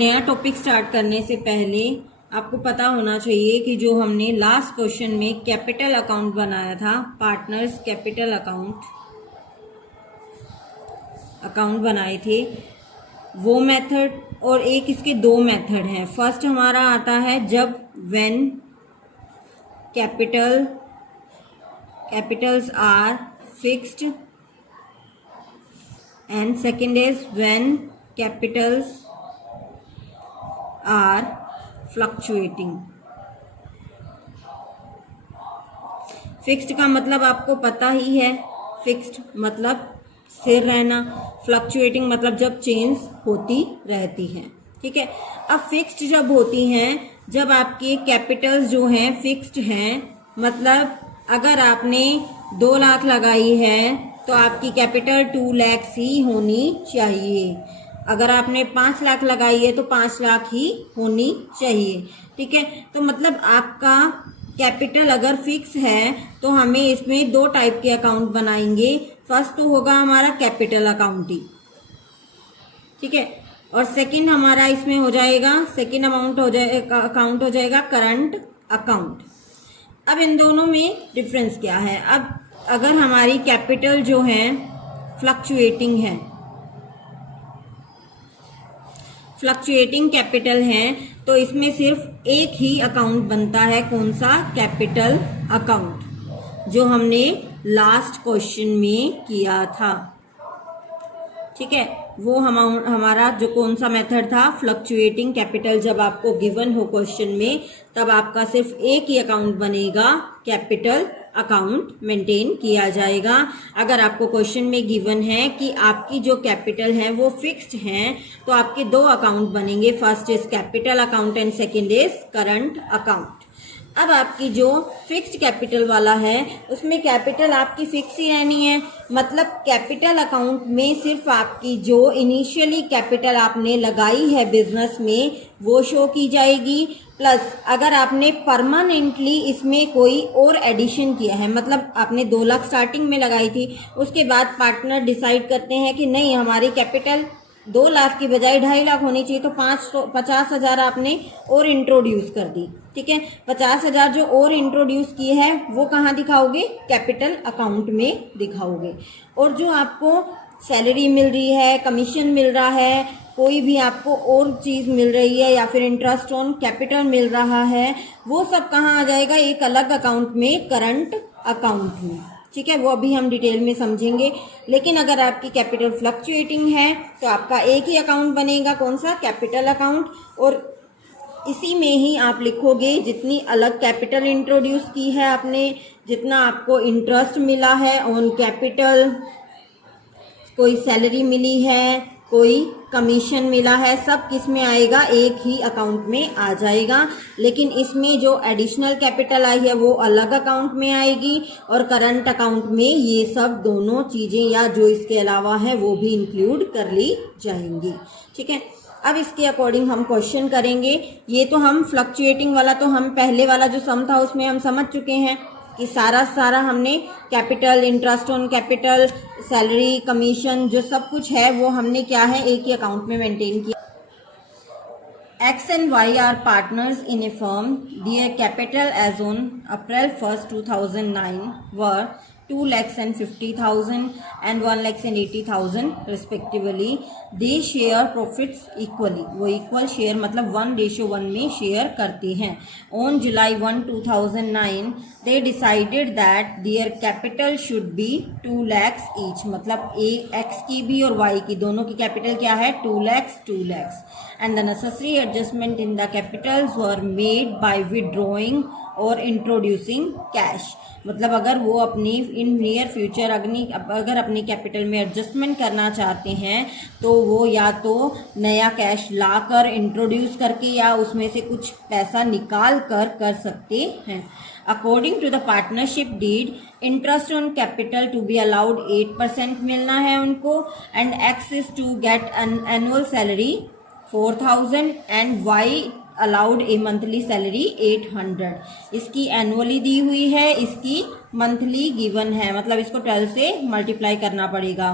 नया topic start करने से पहले आपको पता होना चाहिए कि जो हमने लास्ट क्वेश्चन में कैपिटल अकाउंट बनाया था, पार्टनर्स कैपिटल अकाउंट बनाए थे, वो मेथड और एक इसके दो मेथड हैं। फर्स्ट हमारा आता है जब when capitals are fixed, and second is when capitals are fluctuating. Fixed का मतलब आपको पता ही है, फिक्स्ड मतलब स्थिर रहना, फ्लक्चुएटिंग मतलब जब चेंज होती रहती है। ठीक है, अब फिक्स्ड जब होती हैं, जब आपके कैपिटल्स जो हैं फिक्स्ड हैं, मतलब अगर आपने 2 लाख लगाई है तो आपकी कैपिटल 2 लाख ही होनी चाहिए। अगर आपने 5 लाख लगाई है तो 5 लाख ही होनी चाहिए। ठीक है, तो मतलब आपका कैपिटल अगर फिक्स है तो हमें इसमें 2 टाइप के अकाउंट बनाएंगे। फर्स्ट तो होगा हमारा कैपिटल अकाउंटिंग, ठीक है, और सेकंड हमारा इसमें हो जाएगा, सेकंड अकाउंट हो जाएगा करंट अकाउंट। अब इन दोनों में डिफरेंस क्या है? अब अगर हमारी कैपिटल जो है फ्लक्चुएटिंग कैपिटल है तो इसमें सिर्फ एक ही अकाउंट बनता है। कौन सा? कैपिटल अकाउंट, जो हमने लास्ट क्वेश्चन में किया था। ठीक है, वो हमारा जो कौन सा मेथड था, फ्लक्चुएटिंग कैपिटल। जब आपको गिवन हो क्वेश्चन में तब आपका सिर्फ एक ही अकाउंट बनेगा, कैपिटल अकाउंट मेंटेन किया जाएगा। अगर आपको क्वेश्चन में गिवन है कि आपकी जो कैपिटल है वो फिक्स्ड है तो आपके 2 अकाउंट बनेंगे, first is capital account and second is current account. अब आपकी जो फिक्स्ड कैपिटल वाला है उसमें कैपिटल आपकी फिक्स ही रहनी है, मतलब कैपिटल अकाउंट में सिर्फ आपकी जो इनिशियली कैपिटल आपने लगाई है बिजनेस में वो शो की जाएगी। प्लस अगर आपने परमानेंटली इसमें कोई और एडिशन किया है, मतलब आपने 2 लाख स्टार्टिंग में लगाई थी, उसके बाद पार्टनर डिसाइड करते हैं कि नहीं हमारी कैपिटल 2 लाख की बजाय 2.5 लाख होनी चाहिए, तो 50,000 आपने और इंट्रोड्यूस कर दी। ठीक है, 50,000 जो और इंट्रोड्यूस किए हैं वो कहाँ दिखाओगे? कैपिटल अकाउंट में दिखाओगे। और जो आपको सैलरी मिल रही है, कमीशन मिल रहा है, कोई भी आपको और चीज़ मिल रही है या फिर इंटरेस्ट ऑन कैपिटल मिल रहा है, वो सब कहाँ आ जाएगा? एक अलग अकाउंट में, करंट अकाउंट में। ठीक है, वो अभी हम डिटेल में समझेंगे। लेकिन अगर आपकी कैपिटल फ्लक्चुएटिंग है तो आपका एक ही अकाउंट बनेगा, कौन सा? Capital account. और इसी में ही आप लिखोगे जितनी अलग कैपिटल इंट्रोड्यूस की है आपने, जितना आपको इंटरेस्ट मिला है ऑन कैपिटल, कोई सैलरी मिली है, कोई कमीशन मिला है, सब किस में आएगा? एक ही अकाउंट में आ जाएगा। लेकिन इसमें जो एडिशनल कैपिटल आई है वो अलग अकाउंट में आएगी और करंट अकाउंट में ये सब दोनों चीज़ें या जो इसके अलावा है वो भी इंक्लूड कर ली जाएंगी। ठीक है, अब इसके अकॉर्डिंग हम क्वेश्चन करेंगे। ये तो हम फ्लक्चुएटिंग वाला तो हम पहले वाला जो सम था उसमें हम समझ चुके हैं कि सारा हमने capital, interest on capital, salary, commission, जो सब कुछ है वो हमने क्या है एक ही अकाउंट में मेंटेन किया। X and Y are partners in a firm. Their capital as on April 1st, 2009 were 2,50,000 and 1,80,000 respectively. They share profits equally. वो equal share मतलब 1:1 में share करते हैं. On July 1, 2009, they decided that their capital should be 2 lakhs each. मतलब X की भी और Y की दोनों की कैपिटल क्या है? 2 lakhs. And the necessary adjustment in the capitals were made by withdrawing और इंट्रोड्यूसिंग कैश। मतलब अगर वो अपनी इन नियर फ्यूचर अगर अपनी कैपिटल में एडजस्टमेंट करना चाहते हैं तो वो या तो नया कैश लाकर इंट्रोड्यूस करके या उसमें से कुछ पैसा निकाल कर सकते हैं। According to the partnership deed, interest on capital to be allowed 8% मिलना है उनको, and X is to get an annual salary 4,000 and Y allowed a monthly salary 800। इसकी एनुअली दी हुई है, इसकी मंथली गिवन है, मतलब इसको 12 से मल्टीप्लाई करना पड़ेगा।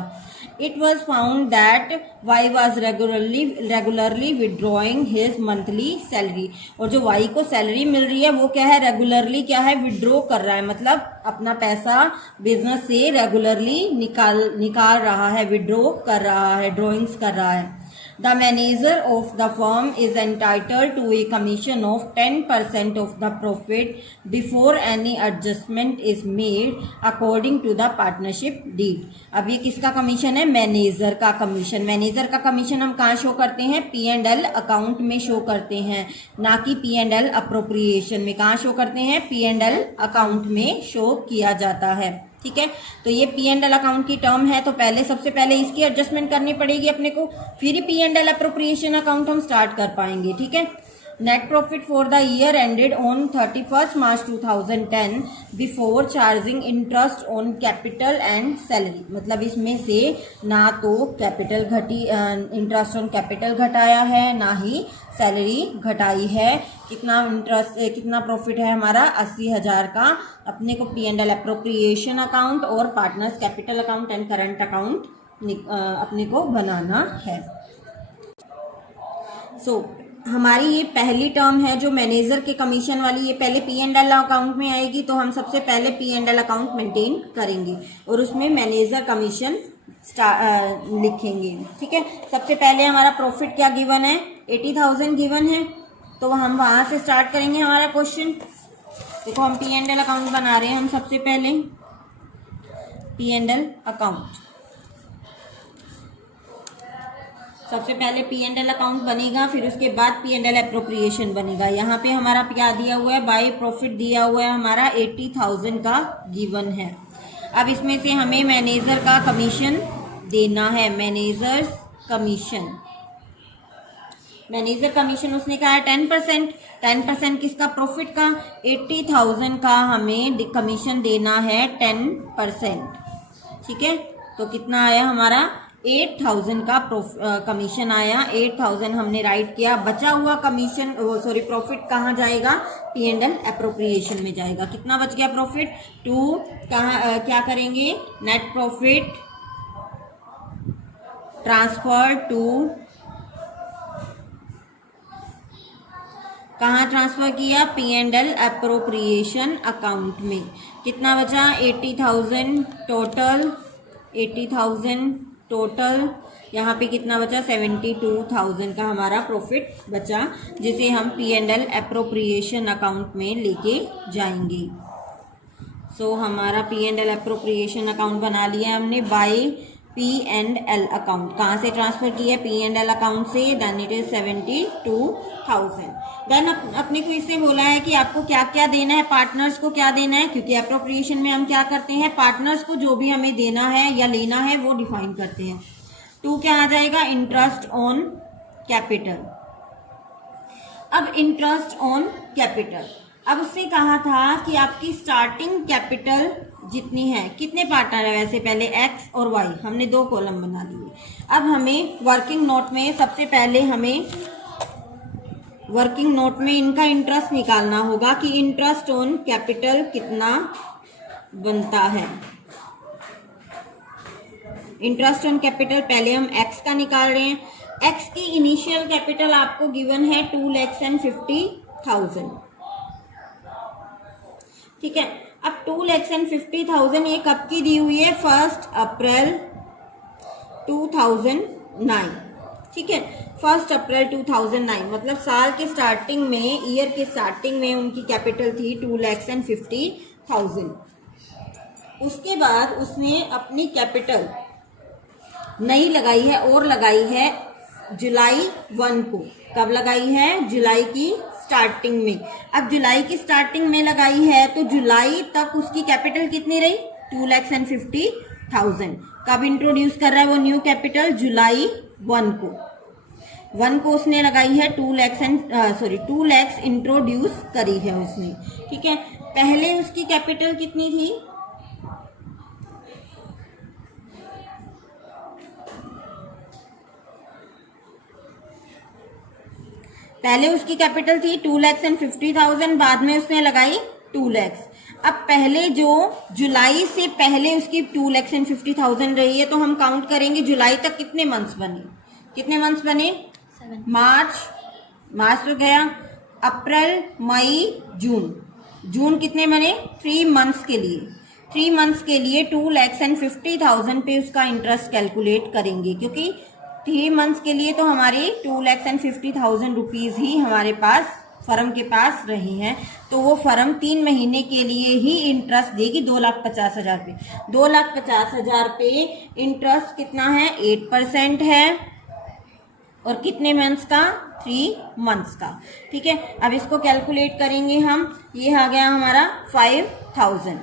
It was found that why was regularly withdrawing his monthly salary. और जो वाई को सैलरी मिल रही है वो क्या है, रेगुलरली क्या है, विड्रॉ कर रहा है, मतलब अपना पैसा बिजनेस से रेगुलरली निकाल रहा है, विड्रॉ कर रहा है, ड्रॉइंग्स कर रहा है। The manager of the firm is entitled to a commission of 10% of the profit before any adjustment is made according to the partnership deed। अब ये किसका कमीशन है, मैनेजर का कमीशन। मैनेजर का कमीशन हम कहाँ शो करते हैं, P&L अकाउंट में शो करते हैं, ना कि P&L अप्रोप्रिएशन में। कहाँ शो करते हैं, P&L अकाउंट में शो किया जाता है। ठीक है, तो ये P&L अकाउंट की टर्म है, तो पहले सबसे पहले इसकी एडजस्टमेंट करनी पड़ेगी अपने को, फिर ही P&L अप्रोप्रिएशन अकाउंट हम स्टार्ट कर पाएंगे। ठीक है, net profit for the year ended on 31 March 2010 before charging interest on capital and salary. मतलब इसमें से ना तो कैपिटल घटी, इंटरेस्ट ऑन कैपिटल घटाया है, ना ही सैलरी घटाई है। कितना इंटरेस्ट, कितना प्रॉफिट है हमारा, 80,000 का। अपने को P&L अप्रोप्रिएशन अकाउंट और partners capital account and current account अपने को बनाना है। सो हमारी ये पहली टर्म है जो मैनेजर के कमीशन वाली, ये पहले P&L अकाउंट में आएगी, तो हम सबसे पहले P&L अकाउंट मेंटेन करेंगे और उसमें मैनेजर कमीशन लिखेंगे। ठीक है, सबसे पहले हमारा प्रॉफिट क्या गिवन है, 80,000 गिवन है, तो हम वहां से स्टार्ट करेंगे हमारा क्वेश्चन। देखो हम P&L अकाउंट बना रहे हैं, हम सबसे पहले P&L अकाउंट, सबसे पहले P&L अकाउंट बनेगा, फिर उसके बाद P&L अप्रोप्रिएशन बनेगा। यहाँ पे हमारा क्या दिया हुआ है, बाय प्रॉफिट दिया हुआ है हमारा 80,000 का गिवन है। अब इसमें से हमें मैनेजर का कमीशन देना है, मैनेजर्स कमीशन। मैनेजर कमीशन उसने कहा है 10%। 10% किसका, प्रॉफिट का। 80,000 का हमें कमीशन देना है 10%। ठीक है, तो कितना आया हमारा, 8,000 का कमीशन आया। 8,000 हमने राइट किया। बचा हुआ कमीशन, सॉरी प्रॉफिट कहाँ जाएगा, P&L अप्रोप्रिएशन में जाएगा। कितना बच गया प्रॉफिट, 2। कहाँ क्या करेंगे, नेट प्रॉफिट ट्रांसफर टू, कहाँ ट्रांसफर किया, P&L अप्रोप्रिएशन अकाउंट में। कितना बचा, 80,000 टोटल, 80,000 टोटल। यहाँ पे कितना बचा, 72,000 का हमारा प्रॉफिट बचा, जिसे हम P&L अप्रोप्रिएशन अकाउंट में लेके जाएंगे। सो हमारा P&L अप्रोप्रिएशन अकाउंट बना लिया हमने बाय P&L अकाउंट। कहाँ से ट्रांसफर किया, P&L अकाउंट से, देन इट इज 72,000। देन अपने को इससे बोला है कि आपको क्या क्या देना है, पार्टनर्स को क्या देना है, क्योंकि अप्रोप्रिएशन में हम क्या करते हैं, पार्टनर्स को जो भी हमें देना है या लेना है वो डिफाइन करते हैं। 2 क्या आ जाएगा, इंटरेस्ट ऑन कैपिटल। अब इंटरेस्ट ऑन कैपिटल, अब उससे कहा था कि आपकी स्टार्टिंग कैपिटल जितनी है, कितने पार्टनर है वैसे, पहले X और Y, हमने 2 कॉलम बना लिए। अब हमें वर्किंग नोट में सबसे पहले हमें वर्किंग नोट में इनका इंटरेस्ट निकालना होगा कि इंटरेस्ट ऑन कैपिटल कितना बनता है। इंटरेस्ट ऑन कैपिटल पहले हम X का निकाल रहे हैं। X की इनिशियल कैपिटल आपको गिवन है 2,50,000। ठीक है, अब 2,50,000 ये कब की दी हुई है, 1 अप्रैल 2009। ठीक है, 1 अप्रैल 2009, मतलब साल के स्टार्टिंग में, ईयर के स्टार्टिंग में उनकी कैपिटल थी 2,50,000। उसके बाद उसने अपनी कैपिटल नई लगाई है और लगाई है जुलाई 1 को। कब लगाई है, जुलाई की स्टार्टिंग में। अब जुलाई की स्टार्टिंग में लगाई है तो जुलाई तक उसकी कैपिटल कितनी रही, 2,50,000। कब इंट्रोड्यूस कर रहा है वो न्यू कैपिटल, जुलाई 1 को। 1 को उसने लगाई है 2 लाख इंट्रोड्यूस करी है उसने। ठीक है, पहले उसकी कैपिटल कितनी थी, पहले उसकी कैपिटल थी 2,50,000, बाद में उसने लगाई 2 lakhs। अब पहले जो जुलाई से पहले उसकी 2,50,000 रही है, तो हम काउंट करेंगे जुलाई तक कितने मंथ्स बने, कितने मंथ्स बने, 7। मार्च तो गया, अप्रैल मई जून, जून कितने बने, 3 मंथ्स के लिए, 3 मंथ्स के लिए 2,50,000 पे उसका इंटरेस्ट कैलकुलेट करेंगे, क्योंकि 3 मंथ्स के लिए तो हमारी 2,50,000 रुपीज ही हमारे पास फर्म के पास रही हैं, तो वो फर्म 3 महीने के लिए ही इंटरेस्ट देगी 2,50,000 पे। 2,50,000 पे इंटरेस्ट कितना है, 8% है, और कितने मंथ्स का, 3 मंथ्स का। ठीक है, अब इसको कैलकुलेट करेंगे हम, ये आ गया हमारा 5,000।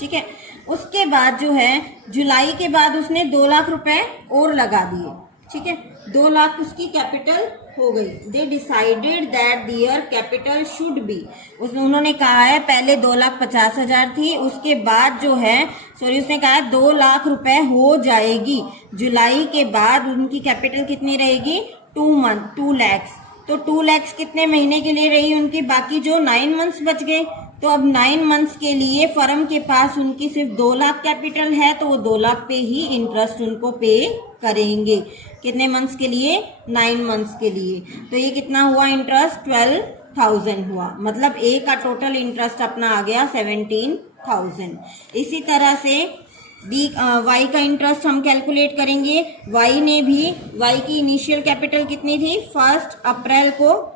ठीक है, उसके बाद जो है जुलाई के बाद उसने 2 लाख रुपए और लगा दिए। ठीक है, 2 लाख उसकी कैपिटल हो गई। They decided that their capital should be, उन्होंने कहा है पहले 2,50,000 थी, उसके बाद जो है उसने कहा है 2 लाख रुपए हो जाएगी। जुलाई के बाद उनकी कैपिटल कितनी रहेगी, 2 lakhs। तो 2 lakhs कितने महीने के लिए रही उनकी, बाकी जो 9 मंथ्स बच गए। तो अब 9 मंथ्स के लिए फर्म के पास उनकी सिर्फ 2 लाख कैपिटल है, तो वो 2 लाख पे ही इंटरेस्ट उनको पे करेंगे। कितने मंथ्स के लिए, 9 मंथ्स के लिए। तो ये कितना हुआ इंटरेस्ट, 12,000 हुआ, मतलब ए का टोटल इंटरेस्ट अपना आ गया 17,000। इसी तरह से वाई का इंटरेस्ट हम कैलकुलेट करेंगे। वाई ने भी, वाई की इनिशियल कैपिटल कितनी थी, 1 अप्रैल को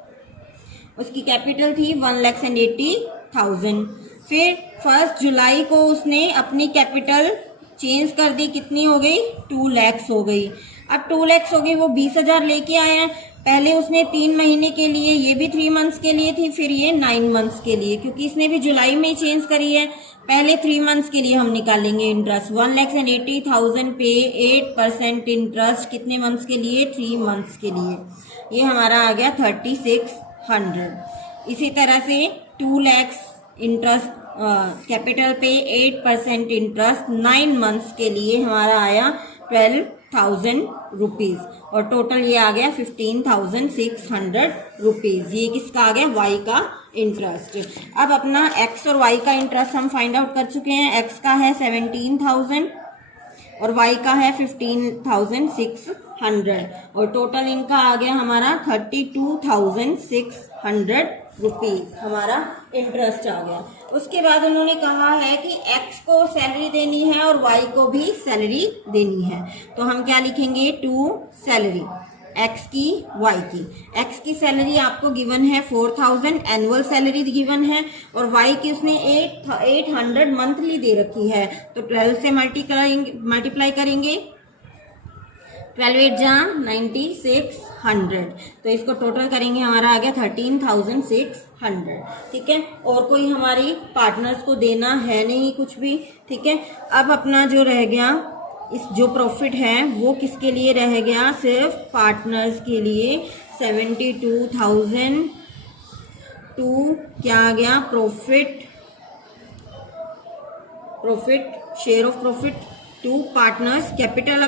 उसकी कैपिटल थी 1,80,000। फिर 1 जुलाई को उसने अपनी कैपिटल चेंज कर दी, कितनी हो गई, 2 lakhs हो गई। अब 2 lakhs हो गई, वो 20,000 लेके आए हैं। पहले उसने 3 महीने के लिए, ये भी 3 मंथ्स के लिए थी, फिर ये 9 मंथ्स के लिए, क्योंकि इसने भी जुलाई में ही चेंज करी है। पहले 3 मंथ्स के लिए हम निकालेंगे इंटरेस्ट, 1,80,000 पे 8% इंटरेस्ट कितने मंथ्स के लिए, 3 मंथ्स के लिए, ये हमारा आ गया 3,600। इसी तरह से 2 lakhs इंटरेस्ट कैपिटल पे 8% इंटरेस्ट 9 मंथ्स के लिए हमारा आया 12,000 रुपीज, और टोटल ये आ गया 15,600 रुपीज। ये किसका आ गया, वाई का इंटरेस्ट। अब अपना एक्स और वाई का इंटरेस्ट हम फाइंड आउट कर चुके हैं। एक्स का है 17,000 और वाई का है 15,600, और टोटल इनका आ गया हमारा 32,600 रुपीज हमारा इंटरेस्ट आ गया। उसके बाद उन्होंने कहा है कि एक्स को सैलरी देनी है और वाई को भी सैलरी देनी है, तो हम क्या लिखेंगे, टू सैलरी, एक्स की वाई की। एक्स की सैलरी आपको गिवन है 4,000 एनुअल सैलरी गिवन है, और वाई की उसने 800 मंथली दे रखी है, तो 12 से मल्टीप्लाई करेंगे, 12 8 9600, तो इसको टोटल करेंगे, हमारा आ गया 13,600। ठीक है, और कोई हमारी पार्टनर्स को देना है नहीं कुछ भी। ठीक है, अब अपना जो रह गया, इस जो प्रॉफिट है वो किसके लिए रह गया, सिर्फ पार्टनर्स के लिए। 72,000 टू क्या आ गया, profit share of profit to partners capital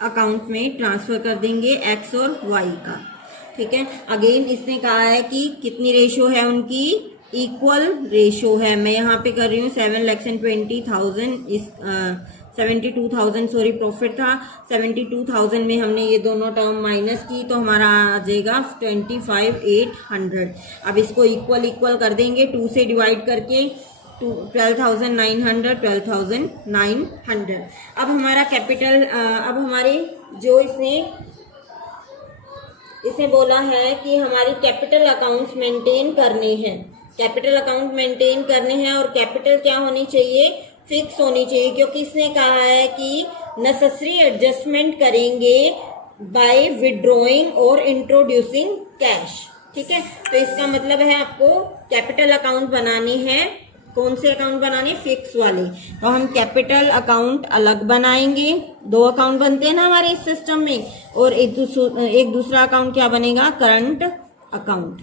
account में ट्रांसफर कर देंगे एक्स और वाई का। ठीक है, अगेन इसने कहा है कि कितनी रेशो है उनकी, इक्वल रेशो है। मैं यहाँ पे कर रही हूँ 7,20,000, इस 72,000 सॉरी प्रॉफिट था, 72,000 में हमने ये दोनों टर्म माइनस की, तो हमारा आ जाएगा 25,800। अब इसको इक्वल कर देंगे, 2 से डिवाइड करके 12,900। अब हमारा कैपिटल, अब हमारे जो इसने बोला है कि हमारी कैपिटल अकाउंट्स मेंटेन करने हैं, कैपिटल अकाउंट मेंटेन करने हैं, और कैपिटल क्या होनी चाहिए, फिक्स होनी चाहिए, क्योंकि इसने कहा है कि नेसेसरी एडजस्टमेंट करेंगे बाय विड्रॉइंग और इंट्रोड्यूसिंग कैश। ठीक है, तो इसका मतलब है आपको कैपिटल अकाउंट बनाने हैं, कौन से अकाउंट बनाने, फिक्स वाले। तो हम कैपिटल अकाउंट अलग बनाएंगे, 2 अकाउंट बनते हैं ना हमारे इस सिस्टम में, और एक दूसरा अकाउंट क्या बनेगा, करंट अकाउंट।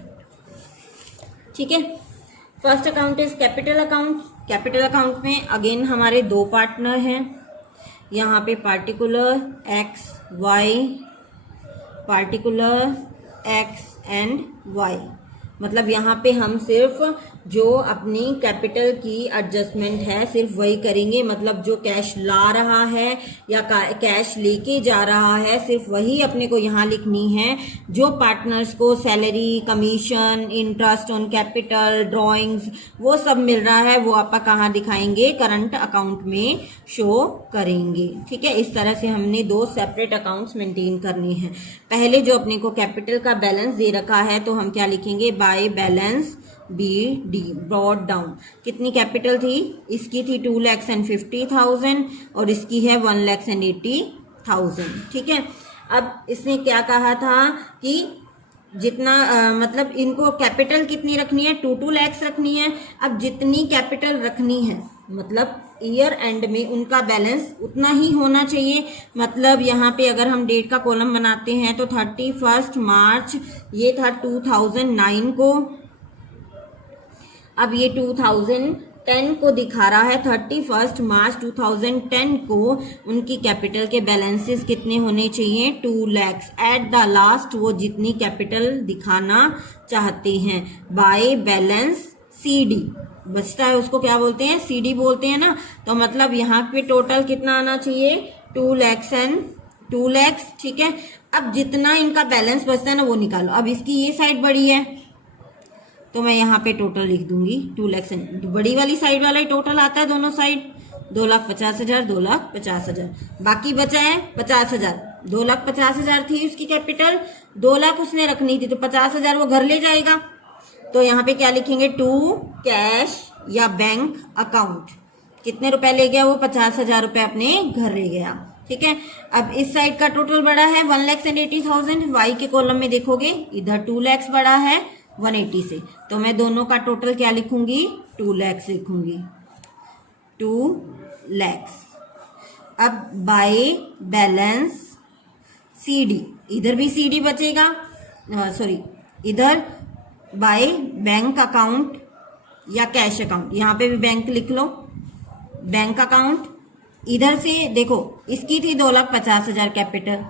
ठीक है, first account is capital account. Capital account में अगेन हमारे 2 पार्टनर हैं, यहाँ पे particular X Y, particular X and Y. मतलब यहाँ पे हम सिर्फ जो अपनी कैपिटल की एडजस्टमेंट है सिर्फ वही करेंगे, मतलब जो कैश ला रहा है या कैश लेके जा रहा है सिर्फ वही अपने को यहाँ लिखनी है। जो पार्टनर्स को salary, commission, interest on capital, drawings वो सब मिल रहा है वो आप कहाँ दिखाएंगे, करंट अकाउंट में शो करेंगे। ठीक है, इस तरह से हमने दो सेपरेट अकाउंट्स मेंटेन करने हैं। पहले जो अपने को कैपिटल का बैलेंस दे रखा है तो हम क्या लिखेंगे, by balance BD, brought down. कितनी कैपिटल थी, इसकी थी 2,50,000 और इसकी है 1,80,000। ठीक है, अब इसने क्या कहा था कि जितना मतलब इनको कैपिटल कितनी रखनी है, 2 लाख रखनी है। अब जितनी कैपिटल रखनी है मतलब ईयर एंड में उनका बैलेंस उतना ही होना चाहिए। मतलब यहाँ पे अगर हम डेट का कॉलम बनाते हैं तो 31 मार्च ये था 2009 को, अब ये 2010 को दिखा रहा है। 31 मार्च 2010 को उनकी कैपिटल के बैलेंसेस कितने होने चाहिए, 2 लाख। एट द लास्ट वो जितनी कैपिटल दिखाना चाहते हैं बाय बैलेंस CD बचता है उसको क्या बोलते हैं, CD बोलते हैं ना। तो मतलब यहाँ पे टोटल कितना आना चाहिए, 2 लाख एंड 2 लाख। ठीक है, अब जितना इनका बैलेंस बचता है ना वो निकालो। अब इसकी ये साइड बड़ी है तो मैं यहाँ पे टोटल लिख दूंगी 2 लाख। बड़ी वाली साइड वाला ही टोटल आता है दोनों साइड, 2,50,000 2,50,000। बाकी बचा है 50,000। 2,50,000 थी उसकी कैपिटल, 2 लाख उसने रखनी थी तो 50,000 वो घर ले जाएगा। तो यहाँ पे क्या लिखेंगे, टू कैश या बैंक अकाउंट। कितने रुपए ले गया वो, 50,000 रुपए अपने घर ले गया। ठीक है, अब इस साइड का टोटल बड़ा है 1,80,000। वाई के कॉलम में देखोगे इधर 2 लाख बड़ा है 180 से, तो मैं दोनों का टोटल क्या लिखूंगी, 2 लाख लिखूंगी, 2 लाख। अब बाय बैलेंस CD, इधर भी CD बचेगा, सॉरी इधर बाय बैंक अकाउंट या कैश अकाउंट, यहाँ पे भी बैंक लिख लो, बैंक अकाउंट। इधर से देखो इसकी थी 2,50,000 कैपिटल,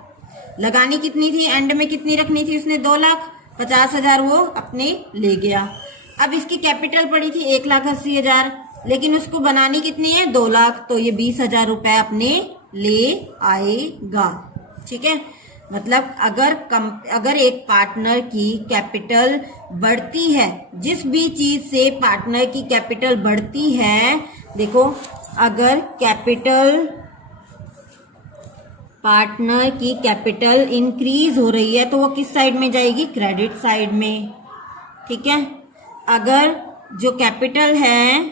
लगानी कितनी थी, एंड में कितनी रखनी थी उसने, 2,50,000 वो अपने ले गया। अब इसकी कैपिटल पड़ी थी 1,80,000, लेकिन उसको बनानी कितनी है, 2 लाख, तो ये 20,000 रुपए अपने ले आएगा। ठीक है, मतलब अगर एक पार्टनर की कैपिटल बढ़ती है, जिस भी चीज से पार्टनर की कैपिटल बढ़ती है, देखो अगर पार्टनर की कैपिटल इंक्रीज हो रही है तो वो किस साइड में जाएगी, क्रेडिट साइड में। ठीक है, अगर जो कैपिटल है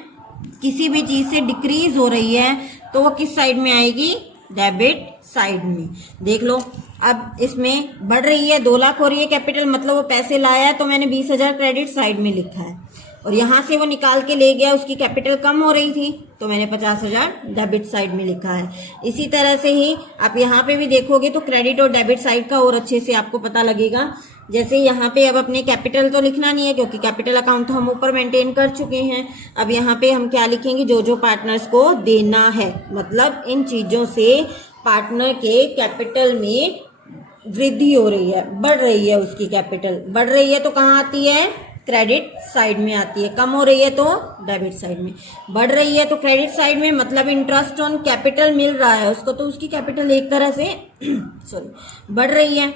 किसी भी चीज से डिक्रीज हो रही है तो वो किस साइड में आएगी, डेबिट साइड में। देख लो अब इसमें बढ़ रही है, 2 लाख हो रही है कैपिटल, मतलब वो पैसे लाया तो मैंने 20,000 क्रेडिट साइड में लिखा है, और यहाँ से वो निकाल के ले गया, उसकी कैपिटल कम हो रही थी तो मैंने 50,000 डेबिट साइड में लिखा है। इसी तरह से ही आप यहाँ पे भी देखोगे तो क्रेडिट और डेबिट साइड का और अच्छे से आपको पता लगेगा। जैसे यहाँ पे अब अपने कैपिटल तो लिखना नहीं है क्योंकि कैपिटल अकाउंट तो हम ऊपर मेंटेन कर चुके हैं। अब यहाँ पे हम क्या लिखेंगे, जो जो पार्टनर्स को देना है, मतलब इन चीजों से पार्टनर के कैपिटल में वृद्धि हो रही है, बढ़ रही है, उसकी कैपिटल बढ़ रही है तो कहाँ आती है, क्रेडिट साइड में आती है। कम हो रही है तो डेबिट साइड में, बढ़ रही है तो क्रेडिट साइड में, मतलब इंटरेस्ट ऑन कैपिटल मिल रहा है उसको तो उसकी कैपिटल एक तरह से सॉरी बढ़ रही है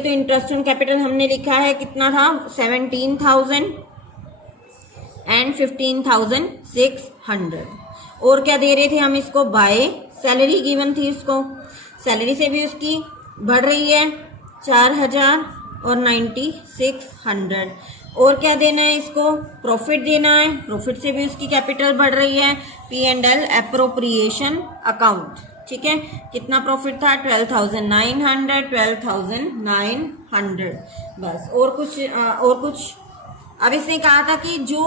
तो इंटरेस्ट ऑन कैपिटल हमने लिखा है कितना था, 17,000 एंड 15,600। और क्या दे रहे थे हम इसको, बाय सैलरी गिवन थी उसको, सैलरी से भी उसकी बढ़ रही है 4,000 और 9,600। और क्या देना है इसको, प्रॉफिट देना है, प्रॉफिट से भी उसकी कैपिटल बढ़ रही है, P&L एप्रोप्रिएशन अकाउंट। ठीक है, कितना प्रॉफिट था, 12,900 12,900 बस। और कुछ अब इसने कहा था कि जो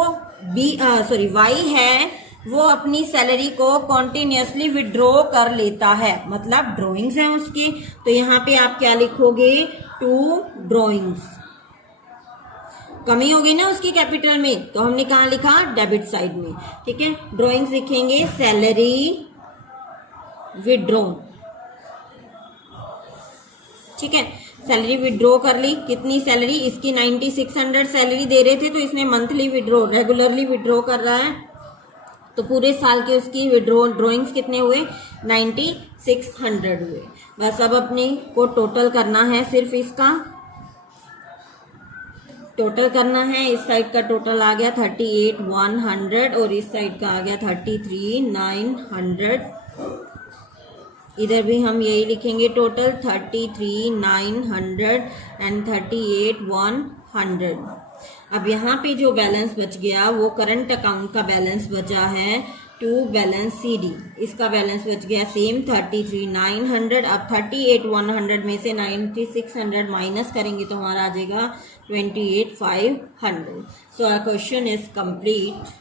वाई है वो अपनी सैलरी को कॉन्टिन्यूसली विड्रॉ कर लेता है, मतलब ड्रॉइंग्स हैं उसकी, तो यहाँ पे आप क्या लिखोगे, 2 ड्रॉइंग्स। कमी हो गई ना उसकी कैपिटल में तो हमने कहाँ लिखा, डेबिट साइड में। ठीक है, ड्रॉइंग्स लिखेंगे, सैलरी विड्रॉ। ठीक है, सैलरी विड्रॉ कर ली। कितनी सैलरी? इसकी 9600 सैलरी दे रहे थे तो इसने मंथली विड्रॉ, रेगुलरली विड्रॉ कर रहा है, तो पूरे साल के उसकी ड्रॉइंग्स कितने हुए? 9600 हुए। बस अब अपने को टोटल करना है, सिर्फ इसका टोटल करना है। इस साइड का टोटल आ गया 38,100 और इस साइड का आ गया 33,900। इधर भी हम यही लिखेंगे टोटल 33,900 एंड 38,100। अब यहाँ पे जो बैलेंस बच गया वो करंट अकाउंट का बैलेंस बचा है टू बैलेंस CD। इसका बैलेंस बच गया सेम 33,900। अब 38,100 में से 9600 माइनस करेंगे तो हमारा आ जाएगा 28,500। So our question is complete.